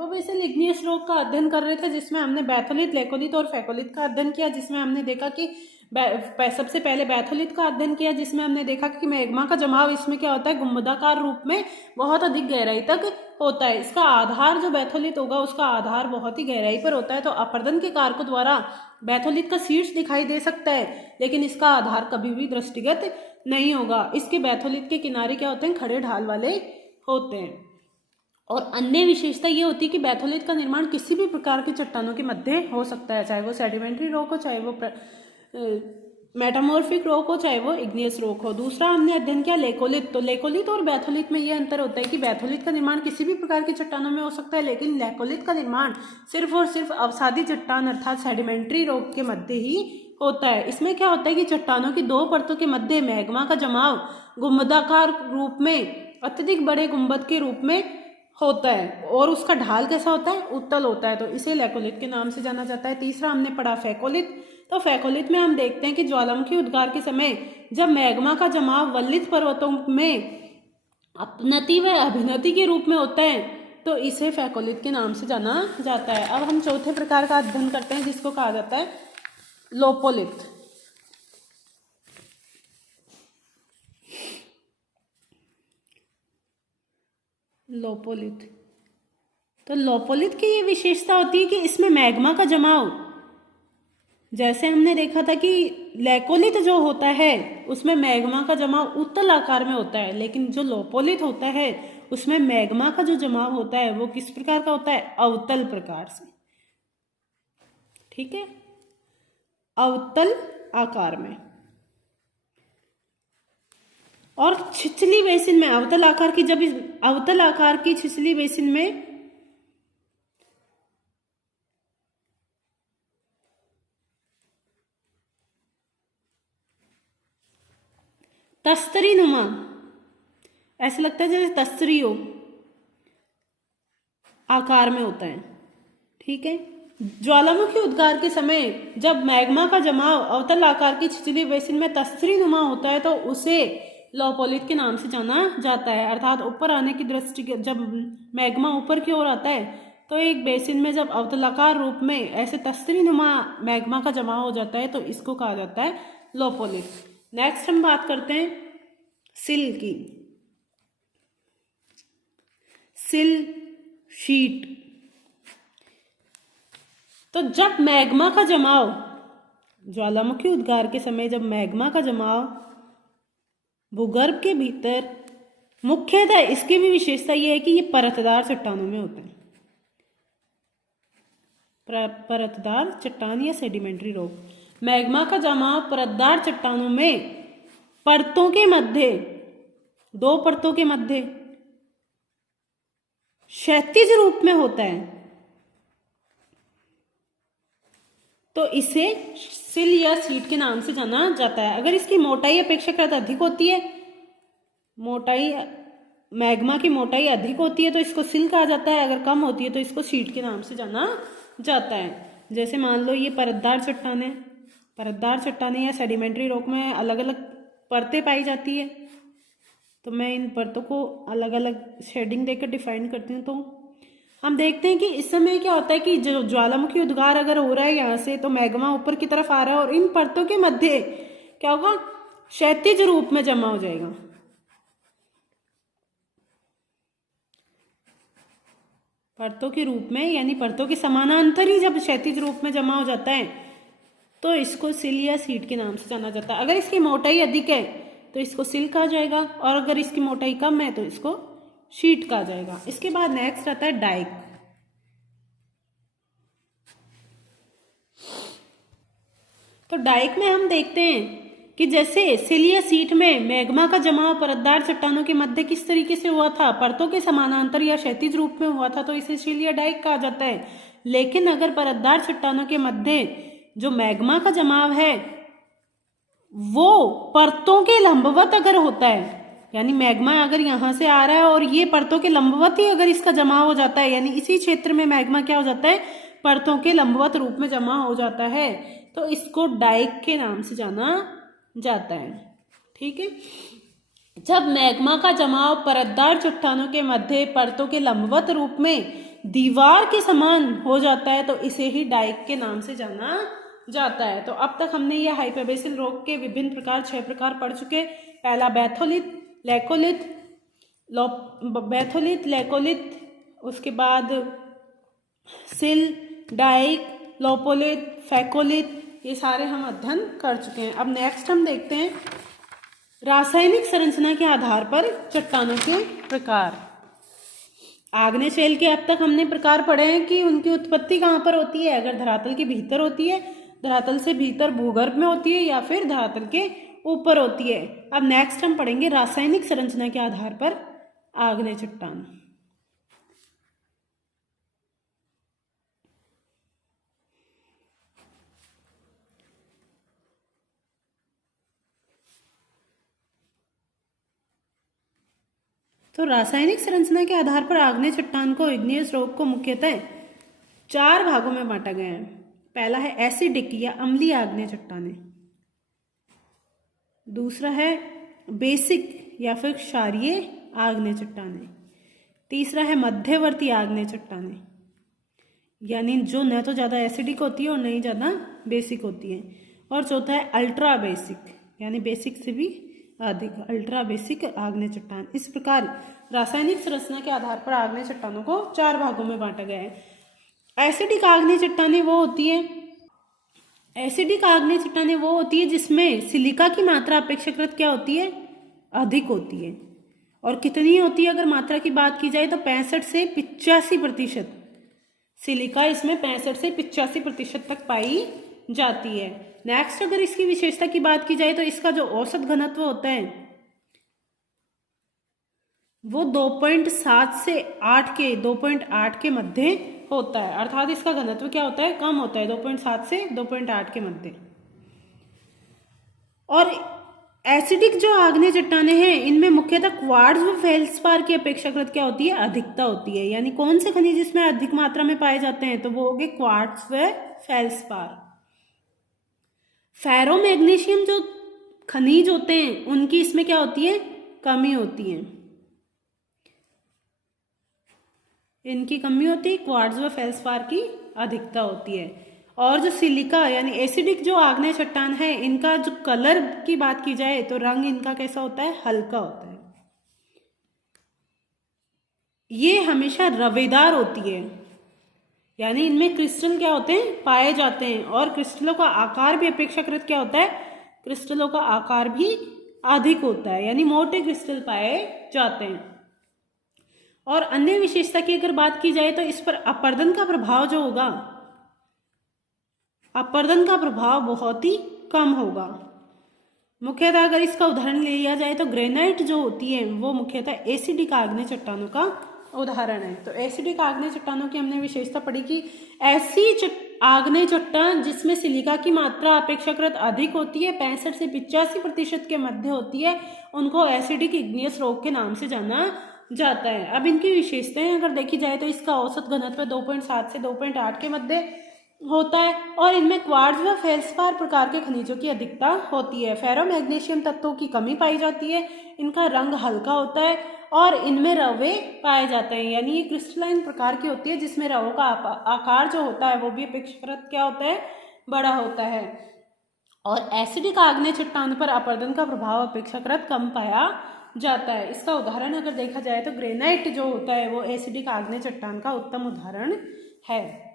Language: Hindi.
सुपरफिशियल इग्नियस रॉक का अध्ययन कर रहे थे, जिसमें हमने बैथोलिथ, लेकोलिथ और फेकोलिथ का अध्ययन किया, जिसमें हमने देखा कि सबसे पहले बैथोलिथ का अध्ययन किया, जिसमें हमने देखा कि मैग्मा का जमाव इसमें क्या होता है, गुंबदाकार रूप में बहुत अधिक गहराई तक होता है। इसका आधार जो बैथोलिथ होगा उसका आधार बहुत ही गहराई पर होता है। तो अपर्दन के कारकों द्वारा बैथोलिथ का शीर्ष दिखाई दे सकता है, लेकिन इसका आधार कभी भी दृष्टिगत नहीं होगा। इसके बैथोलिथ के किनारे क्या होते हैं, खड़े ढाल वाले होते हैं। और अन्य विशेषता ये होती है कि बैथोलिथ का निर्माण किसी भी प्रकार की चट्टानों के मध्य हो सकता है, चाहे वो सेडिमेंट्री रॉक हो, चाहे वो मेटामॉर्फिक रॉक हो, चाहे वो इग्नियस रॉक हो। दूसरा हमने अध्ययन किया लेकोलिथ। तो लेकोलिथ और बैथोलिथ में ये अंतर होता है कि बैथोलिथ का निर्माण किसी भी प्रकार की चट्टानों में हो सकता है, लेकिन लेकोलिथ का निर्माण सिर्फ और सिर्फ अवसादी चट्टान अर्थात सेडिमेंट्री रॉक के मध्य ही होता है। इसमें क्या होता है कि चट्टानों की दो परतों के मध्य मैग्मा का जमाव गुंबदाकार रूप में, अत्यधिक बड़े गुंबद के रूप में होता है, और उसका ढाल कैसा होता है, उत्तल होता है, तो इसे लेकोलिथ के नाम से जाना जाता है। तीसरा हमने पढ़ा फेकोलिथ। तो फेकोलिथ में हम देखते हैं कि ज्वालामुखी उद्गार के समय जब मैग्मा का जमाव वल्लित पर्वतों में अपनति व अभिनति के रूप में होता है, तो इसे फेकोलिथ के नाम से जाना जाता है। अब हम चौथे प्रकार का अध्ययन करते हैं, जिसको कहा जाता है लोपोलिथ। लोपोलिथ, तो लोपोलिथ की ये विशेषता होती है कि इसमें मैग्मा का जमाव, जैसे हमने देखा था कि लेकोलिथ जो होता है उसमें मैग्मा का जमाव उत्तल आकार में होता है, लेकिन जो लोपोलिथ होता है उसमें मैग्मा का जो जमाव होता है वो किस प्रकार का होता है, अवतल प्रकार से। ठीक है, अवतल आकार में। और छिछली बेसिन में अवतल आकार की, जब अवतल आकार की छिछली बेसिन में तस्तरी नुमा, ऐसा लगता है जैसे तस्तरी हो, आकार में होता है। ठीक है, ज्वालामुखी उद्गार के समय जब मैग्मा का जमाव अवतल आकार की छिछली बेसिन में तस्तरी नुमा होता है, तो उसे लोपोलिथ के नाम से जाना जाता है। अर्थात ऊपर आने की दृष्टि, जब मैग्मा ऊपर की ओर आता है तो एक बेसिन में जब अवतलाकार रूप में ऐसे तस्तरी नुमा मैग्मा का जमाव हो जाता है, तो इसको कहा जाता है लोपोलिथ। नेक्स्ट हम बात करते हैं सिल की। सिल शीट। तो जब मैग्मा का जमाव, ज्वालामुखी उद्गार के समय जब मैग्मा का जमाव भूगर्भ के भीतर, मुख्यतः इसकी भी विशेषता यह है कि ये परतदार चट्टानों में होता है, परतदार चट्टान या सेडिमेंट्री रॉक। मैग्मा का जमाव परतदार चट्टानों में परतों के मध्य, दो परतों के मध्य क्षैतिज रूप में होता है, तो इसे सिल या शीट के नाम से जाना जाता है। अगर इसकी मोटाई अपेक्षाकृत अधिक होती है, मोटाई, मैग्मा की मोटाई अधिक होती है तो इसको सिल कहा जाता है, अगर कम होती है तो इसको शीट के नाम से जाना जाता है। जैसे मान लो ये परतदार चट्टानें, परतदार चट्टानें या सेडिमेंट्री रॉक में अलग अलग परतें पाई जाती है, तो मैं इन परतों को अलग अलग शेडिंग देकर डिफाइन करती हूँ। तो हम देखते हैं कि इस समय क्या होता है कि जो ज्वालामुखी उद्गार अगर हो रहा है यहाँ से, तो मैग्मा ऊपर की तरफ आ रहा है और इन परतों के मध्य क्या होगा, क्षैतिज रूप में जमा हो जाएगा। परतों के रूप में, यानी परतों के समानांतर ही जब क्षैतिज रूप में जमा हो जाता है तो इसको सिल या शीट के नाम से जाना जाता है। अगर इसकी मोटाई अधिक है तो इसको सिल कहा जाएगा, और अगर इसकी मोटाई कम है तो इसको शीट कहा जाएगा। इसके बाद नेक्स्ट आता है डाइक। तो डाइक में हम देखते हैं कि जैसे सिल या शीट में मैग्मा का जमाव परतदार चट्टानों के मध्य किस तरीके से हुआ था, परतों के समानांतर या क्षैतिज रूप में हुआ था, तो इसे सिल या डाइक कहा जाता है। लेकिन अगर परतदार चट्टानों के मध्य जो मैग्मा का जमाव है वो परतों के लंबवत अगर होता है, यानी मैग्मा अगर यहाँ से आ रहा है और ये परतों के लंबवत ही अगर इसका जमाव हो जाता है, यानी इसी क्षेत्र में मैग्मा क्या हो जाता है, परतों के लंबवत रूप में जमा हो जाता है, तो इसको डाइक के नाम से जाना जाता है। ठीक है, जब मैग्मा का जमाव परतदार चट्टानों के मध्य परतों के लंबवत रूप में दीवार के समान हो जाता है तो इसे ही डाइक के नाम से जाना जाता है। तो अब तक हमने ये हाइपोबेसिल रॉक के विभिन्न प्रकार 6 प्रकार पढ़ चुके। पहला बैथोलिथ, लेकोलिथ, बैथोलिथ, लेकोलिथ, उसके बाद सिल, डाइक, लोपोलिथ, फैकोलिथ, ये सारे हम अध्ययन कर चुके हैं। अब नेक्स्ट हम देखते हैं रासायनिक संरचना के आधार पर चट्टानों के प्रकार। आग्नेय शैल के अब तक हमने प्रकार पढ़े हैं कि उनकी उत्पत्ति कहाँ पर होती है। अगर धरातल के भीतर होती है, धरातल से भीतर भूगर्भ में होती है, या फिर धरातल के ऊपर होती है। अब नेक्स्ट हम पढ़ेंगे रासायनिक संरचना के आधार पर आग्नेय चट्टान। तो रासायनिक संरचना के आधार पर आग्नेय चट्टान को इग्नियस रॉक को मुख्यतः 4 भागों में बांटा गया है। पहला है एसिडिक या अम्लीय आग्नेय चट्टानें, दूसरा है बेसिक या फिर क्षारीय आग्नेय चट्टानें, तीसरा है मध्यवर्ती आग्नेय चट्टानें, यानी जो न तो ज़्यादा एसिडिक होती है और न ही ज़्यादा बेसिक होती है, और चौथा है अल्ट्रा बेसिक, यानी बेसिक से भी अधिक, अल्ट्रा बेसिक आग्नेय चट्टान। इस प्रकार रासायनिक संरचना के आधार पर आग्नेय चट्टानों को 4 भागों में बांटा गया है। एसिडिक आग्नेय चट्टानें वो होती है, एसिडिक आग्नेय चट्टानें वो होती है जिसमें सिलिका की मात्रा अपेक्षाकृत क्या होती है, अधिक होती है। और कितनी होती है अगर मात्रा की बात की जाए तो 65 से 85%। सिलिका इसमें 65 से 85% तक पाई जाती है। नेक्स्ट अगर इसकी विशेषता की बात की जाए तो इसका जो औसत घनत्व होता है वो 2.7 से 2.8 के मध्य होता है, अर्थात इसका घनत्व क्या होता है, कम होता है, 2.7 से 2.8 के मध्य। और एसिडिक जो आग्नेय चट्टानें हैं इनमें मुख्यतः क्वार्ट्ज व फेल्सपार की अपेक्षाकृत क्या होती है, अधिकता होती है। यानी कौन से खनिज इसमें अधिक मात्रा में पाए जाते हैं, तो वो हो गए क्वार्ट्ज व फेल्सपार। फेरोमैग्नीशियम जो खनिज होते हैं उनकी इसमें क्या होती है, कमी होती है, इनकी कमी होती है, क्वार्ट्ज व फेल्सपार की अधिकता होती है। और जो सिलिका यानी एसिडिक जो आग्नेय चट्टान है इनका जो कलर की बात की जाए तो रंग इनका कैसा होता है, हल्का होता है, ये हमेशा रवेदार होती है, यानी इनमें क्रिस्टल क्या होते हैं, पाए जाते हैं। और क्रिस्टलों का आकार भी अपेक्षाकृत क्या होता है, क्रिस्टलों का आकार भी अधिक होता है, यानी मोटे क्रिस्टल पाए जाते हैं। और अन्य विशेषता की अगर बात की जाए तो इस पर अपरदन का प्रभाव जो होगा, अपरदन का प्रभाव बहुत ही कम होगा। मुख्यतः अगर इसका उदाहरण लिया जाए तो ग्रेनाइट जो होती है वो मुख्यतः एसिडिक आग्नेय चट्टानों का उदाहरण है। तो एसिडिक आग्नेय चट्टानों की हमने विशेषता पढ़ी कि ऐसी आग्नेय चट्टान जिसमें सिलिका की मात्रा अपेक्षाकृत अधिक होती है, 65 से 85% के मध्य होती है, उनको एसिडिक इग्नियस रॉक के नाम से जाना जाता है। अब इनकी विशेषताएं अगर देखी जाए तो इसका औसत घनत्व 2.7 से 2.8 के मध्य होता है, और इनमें क्वार्ट्ज व फेल्सपार प्रकार के खनिजों की अधिकता होती है। फेरोमैग्नीशियम तत्वों की कमी पाई जाती है, इनका रंग हल्का होता है, और इनमें रवे पाए जाते हैं, यानी ये क्रिस्टलाइन प्रकार की होती है जिसमें रवों का आकार जो होता है वो भी अपेक्षाकृत क्या होता है, बड़ा होता है। और एसिडिक आग्नेय चट्टान पर अपरदन का प्रभाव अपेक्षाकृत कम पाया जाता है। इसका उदाहरण अगर देखा जाए तो ग्रेनाइट जो होता है वो एसिडिक आग्नेय चट्टान का उत्तम उदाहरण है।